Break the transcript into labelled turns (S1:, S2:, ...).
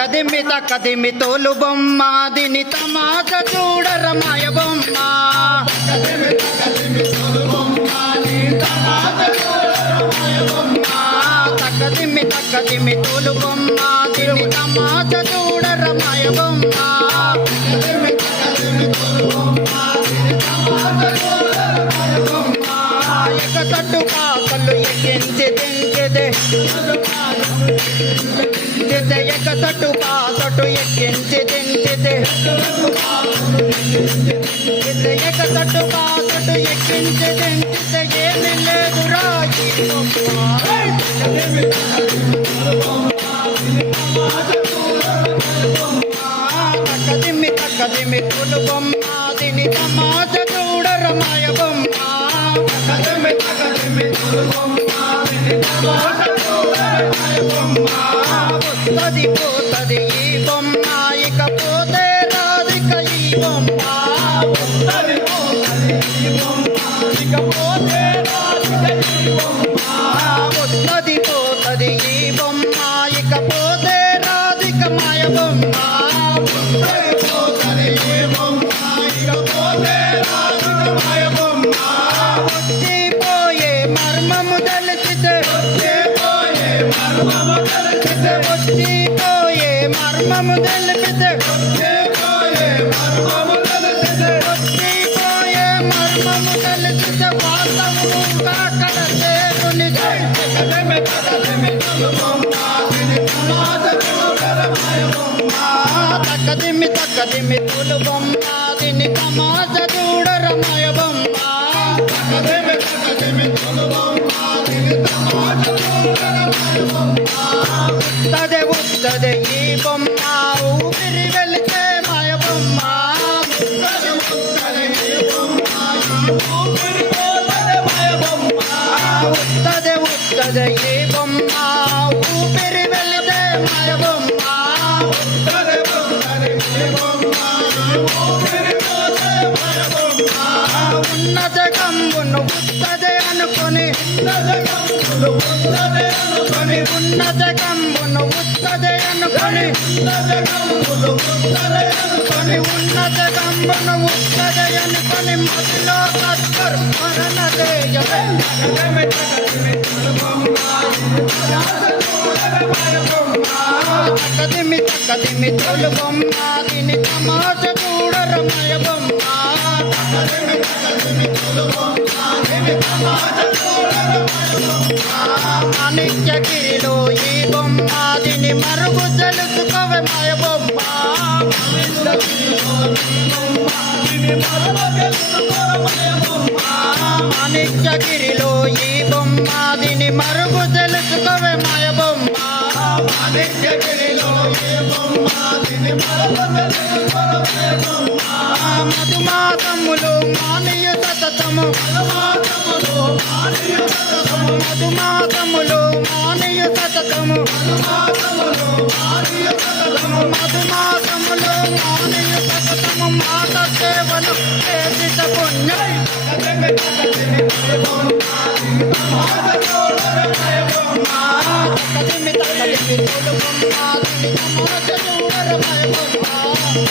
S1: కదిమిత కదిమి తోలు బొమ్మ దిని తమాష చూడర మాయ బొమ్మ. తకదిమి తక్కదిమి తోలు బొమ్మ దిని తమాష చూడర మాయ బొమ్మ. ఎక తట్టు కాకలు ఎక్కించి దించిదే దిద్ద ఎక తట్టు పాకటు ఎక్కించి దించిదే దిద్ద ఎక తట్టు పాకటు ఎక్కించి దించితే ఏమి లేదురా ఈ తక్కదిమ్మి తక్కదిమ్మి తొలు బొమ్మ దిని తమాష చూడర మాయ బొమ్మ. తక్కదిమ్మి తక్కదిమ్మి తొలు బొమ్మ దిని తమాష వస్తది పోతది ఈ బొమ్మ. ఇక పోతే రాధిక ఈ బొమ్మ. పోతది ఈ బొమ్మ. ఇక పోతే ఈ బొమ్మ. పోతది ఈ బొమ్మ. ఇక పోతే మాయ బొమ్మ. పోతది తక్కదిమ్మి తక్కదిమ్మి తోలు బొమ్మ. దీన్ని తమాష చూడర మాయ బొమ్మ తక్కదిమ్మి తక్కదిమ్మి బొమ్మ. ఉత్తదే ఉత్తదే ఈ బొమ్మ ఊపిరి వెళితే మాయ బొమ్మ ఉత్తదే బొమ్మ ఊపిరి పోతే మాయ బొమ్మ ఉన్నత జగంబును ఉత్తదే అనుకొని ఉన్నత జగంబును ఉత్తదే అనుకొని ఉన్నత జగంబును ఉత్తదే అనుకొని ఉన్న జగంబును ఉత్తదే అనుకొని తక్కదిమి తక్కదిమి తోలు బొమ్మ దీని తమాష చూడర బొమ్మ తక్కదిమి తక్కదిమి తోలు బొమ్మ దీని తమాష ఈ బొమ్మ దీని మరుగు తెలుసుకోవే మయ బొమ్మ ఈ బొమ్మ దీని మరుగు దీని మానీయ సతతము మధుమాసములు మానీయ సతతము మానీయ సతతము పుణ్యం